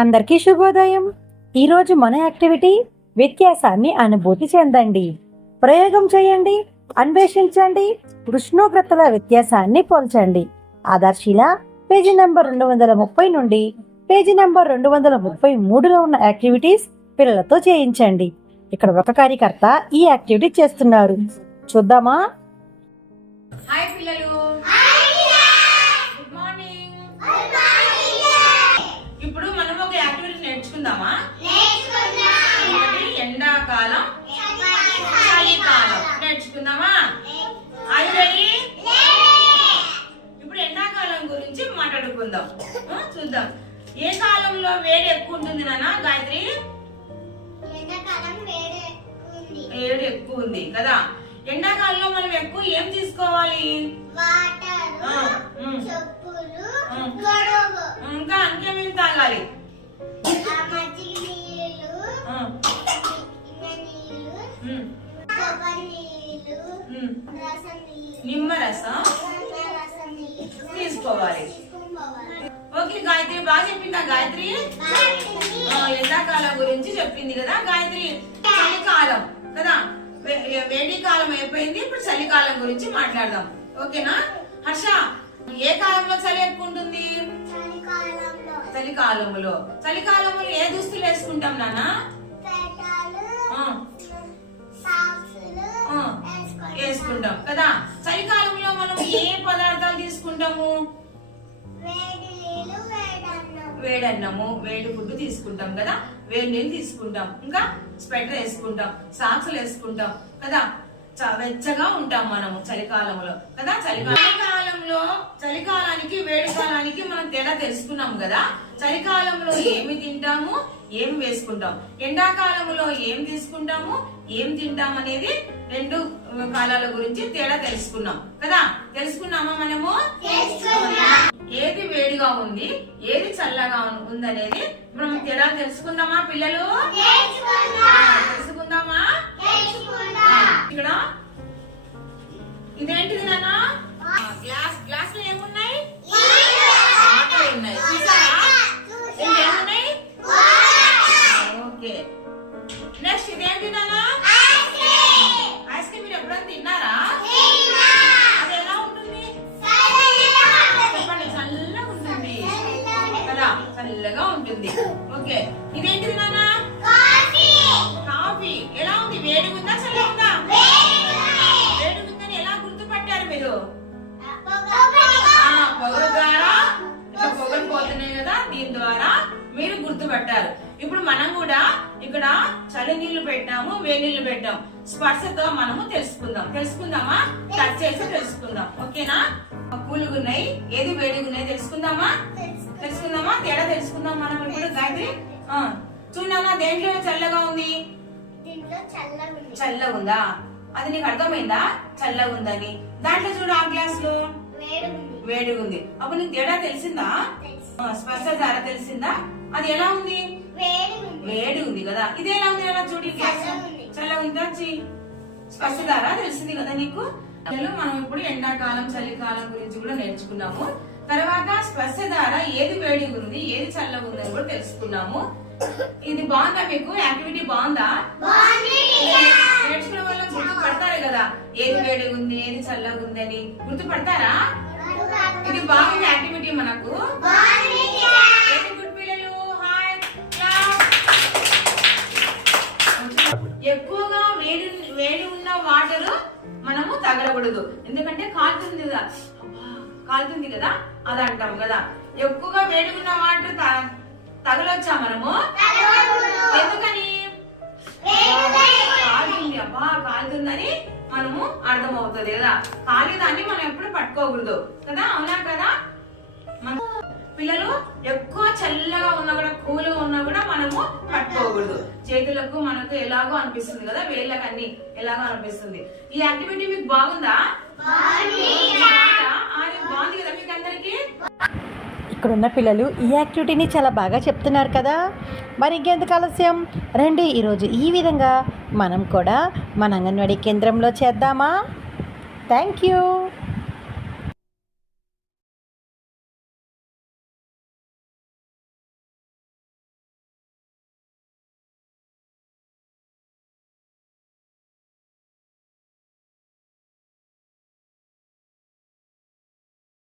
అందరికీ శుభోదయం. ఈరోజు మన యాక్టివిటీ వ్యత్యాసాన్ని అనుభూతి చెందండి, ప్రయోగం చేయండి, అన్వేషించండి, ఉష్ణోగ్రతల వ్యత్యాసాన్ని పోల్చండి. ఆదర్శిల పేజీ నంబర్ 230 నుండి పేజీ నంబర్ 233లో ఉన్న యాక్టివిటీస్ పిల్లలతో చేయించండి. ఇక్కడ ఒక కార్యకర్త ఈ యాక్టివిటీ చేస్తున్నారు, చూద్దామా? హాయ్ పిల్లలు, గుడ్ మార్నింగ్. ఇప్పుడు మనం ఒక యాక్టివిటీ నేర్చుకుందామా? ఎండాకాలం, చలికాలం నేర్చుకుందామా? ఇప్పుడు ఎండాకాలం గురించి మాట్లాడుకుందాం. చూద్దాం, ఏ కాలంలో వేడి ఎక్కువ ఉంటుంది నాన్న? గాయత్రి, వేడి ఎక్కువ ఉంది కదా. ఎండాకాలంలో మనం ఎక్కువ ఏం తీసుకోవాలి? ఇంకా ఇంకేమేమి తాగాలి? నిమ్మరసం తీసుకోవాలి. ఓకే గాయత్రి, బాగా చెప్పిందా గాయత్రి? ఎండాకాలం గురించి చెప్పింది కదా గాయత్రి. చలికాలం కదా, వేడి కాలం అయిపోయింది, ఇప్పుడు చలికాలం గురించి మాట్లాడదాం. ఓకేనా? హర్ష, ఏ కాలంలో చలి ఎక్కువ ఉంటుంది? చలికాలంలో. చలికాలంలో ఏ దుస్తులు వేసుకుంటాం నాన్న? వేసుకుంటాం కదా. చలికాలంలో మనం ఏ పదార్థాలు తీసుకుంటాము? వేడన్నము, వేడి గుడ్డు తీసుకుంటాం కదా, వేడి నీళ్ళు తీసుకుంటాం, ఇంకా స్వెటర్ వేసుకుంటాం, సాక్స్లు వేసుకుంటాం కదా. వెచ్చగా ఉంటాం మనము చలికాలంలో కదా. చలికాలంలో చలికాలానికి వేడి కాలానికి మనం తేడా తెలుసుకున్నాం కదా. చలికాలంలో ఏమి తింటాము, ఏం వేసుకుంటాం, ఎండాకాలంలో ఏం తీసుకుంటాము, ఏం తింటాం అనేది రెండు కాలాల గురించి తేడా తెలుసుకున్నాం కదా. తెలుసుకున్నామా మనము? ఏది వేడిగా ఉంది, ఏది చల్లగా ఉందనేది మనం తేడా తెలుసుకుందామా పిల్లలు? తెలుసుకుందామా? ఇక్కడ ఇదేంటిది నాన్న? గ్లాస్ లో ఏమున్నాయి? ఉన్నాయి. ఏమున్నాయి? ఓకే. నెక్స్ట్ ఇదేంటి నాన్న? Ice cream. మీరు ఎప్పుడైనా తిన్నారా? అది ఎలా ఉంటుంది? చెప్పండి. చల్లగా ఉంటుంది కదా, చల్లగా ఉంటుంది. ఓకే. ఇదేంటిది నాన్న? కాఫీ. ఎలా ఉంది? వేడి ఉందా, చల్లగా ఉందా? వేడి ఉందని ఎలా గుర్తుపట్టారు మీరు? పొగ ద్వారా పొగలు పోతున్నాయి కదా, దీని ద్వారా మీరు గుర్తుపట్టారు. ఇప్పుడు మనం కూడా ఇక్కడ చలి నీళ్లు పెట్టాము, వేడి నీళ్లు పెట్టాము. స్పర్శతో మనము తెలుసుకుందామా? టచ్ చేసి తెలుసుకుందాం. ఓకేనా? కూలుగున్నాయి, ఏది వేడిగున్నాయి తెలుసుకుందామా? తేడా తెలుసుకుందాం మనం ఇప్పుడు. గాయత్రి, చూడమ్మా, దేంట్లో చల్లగా ఉంది? చల్లగా ఉందా? అది నీకు అర్థమైందా? చల్లగా ఉందని. దాంట్లో చూడు, ఆ గ్లాస్ లో వేడిగా ఉంది. అప్పుడు నీకు తేడా తెలిసిందా? స్పర్శ ద్వారా తెలిసిందా? అది ఎలా ఉంది? వేడి ఉంది కదా. ఇది ఎలా ఉంది? ఎలా చూడు, చల్లగా ఉందా? స్పర్శ ద్వారా తెలిసింది కదా నీకు. మనం ఇప్పుడు ఎండాకాలం, చలికాలం గురించి కూడా నేర్చుకున్నాము. తర్వాత స్పర్శ ద్వారా ఏది వేడిగా ఉంది, ఏది చల్లగా ఉంది అని కూడా తెలుసుకున్నాము. ఇది బాగుందా మీకు? యాక్టివిటీ బాగుందా? నేర్చుకునే వాళ్ళు గుర్తుపడతారు కదా, ఏది వేడిగా ఉంది, ఏది చల్లగా ఉంది అని గుర్తుపడతారా? ఇది బాగుంది యాక్టివిటీ మనకు. వెరీ గుడ్ పిల్లలు. హాయ్. ఎక్కువగా వేడి ఉన్న వాటర్ మనము తగలకూడదు, ఎందుకంటే కాలుతుంది కదా, అది అంటాం కదా. ఎక్కువగా వేడి ఉన్న వాటర్ తగలొచ్చా మనము? ఎందుకని? కాలుతుందని మనము అర్థమవుతుంది కదా. కాలిదాన్ని మనం ఎప్పుడు పట్టుకోకూడదు కదా, అవునా కదా? మన పిల్లలు ఎక్కువ చల్లగా ఉన్నా కూడా, కూల్గా ఉన్నా కూడా మనము పట్టుకోకూడదు. చేతులకు మనకు ఎలాగో అనిపిస్తుంది కదా, వేళ్ళకి అన్ని ఎలాగో అనిపిస్తుంది. ఈ యాక్టివిటీ మీకు బాగుందా? బాగుంది కదా మీకు అందరికి. ఇక్కడున్న పిల్లలు ఈ యాక్టివిటీని చాలా బాగా చెప్తున్నారు కదా. మరి ఇంకెందుకు ఆలస్యం, రండి ఈరోజు ఈ విధంగా మనం కూడా మన అంగన్వాడీ కేంద్రంలో చేద్దామా? Thank you.